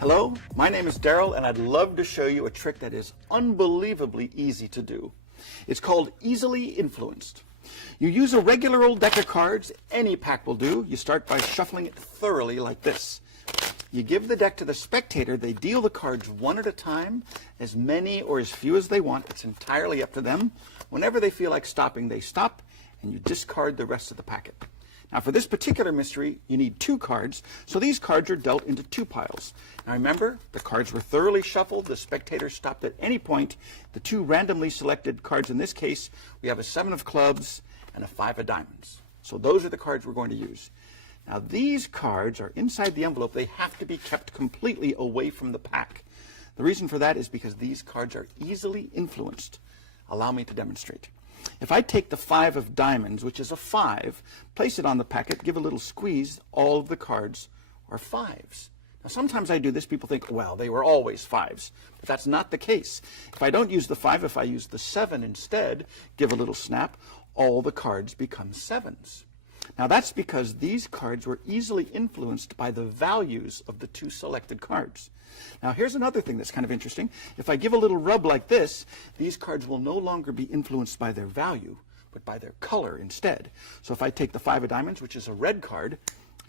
Hello, my name is Daryl, and I'd love to show you a trick that is unbelievably easy to do. It's called Easily Influenced. You use a regular old deck of cards, any pack will do. You start by shuffling it thoroughly like this. You give the deck to the spectator, they deal the cards one at a time, as many or as few as they want. It's entirely up to them. Whenever they feel like stopping, they stop, and you discard the rest of the packet. Now for this particular mystery, you need 2 cards, so these cards are dealt into 2 piles. Now remember, the cards were thoroughly shuffled, the spectator stopped at any point. The 2 randomly selected cards in this case, we have a 7 of clubs and a 5 of diamonds. So those are the cards we're going to use. Now these cards are inside the envelope. They have to be kept completely away from the pack. The reason for that is because these cards are easily influenced. Allow me to demonstrate. If I take the 5 of diamonds, which is a 5, place it on the packet, give a little squeeze, all of the cards are 5s. Now sometimes I do this, people think, well, they were always 5s. But that's not the case. If I don't use the 5, if I use the 7 instead, give a little snap, all the cards become 7s. Now that's because these cards were easily influenced by the values of the 2 selected cards. Now here's another thing that's kind of interesting. If I give a little rub like this, these cards will no longer be influenced by their value, but by their color instead. So if I take the 5 of diamonds, which is a red card,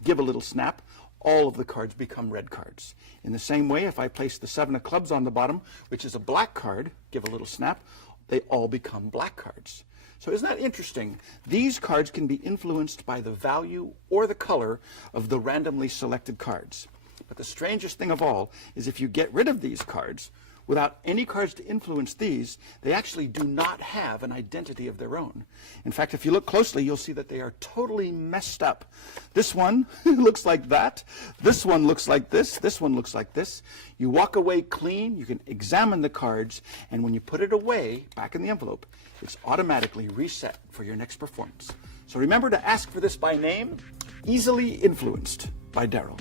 give a little snap, all of the cards become red cards. In the same way, if I place the 7 of clubs on the bottom, which is a black card, give a little snap, they all become black cards. So isn't that interesting? These cards can be influenced by the value or the color of the randomly selected cards. But the strangest thing of all is if you get rid of these cards, without any cards to influence these, they actually do not have an identity of their own. In fact, if you look closely, you'll see that they are totally messed up. This one looks like that. This one looks like this. This one looks like this. You walk away clean. You can examine the cards. And when you put it away, back in the envelope, it's automatically reset for your next performance. So remember to ask for this by name, Easily Influenced by Daryl.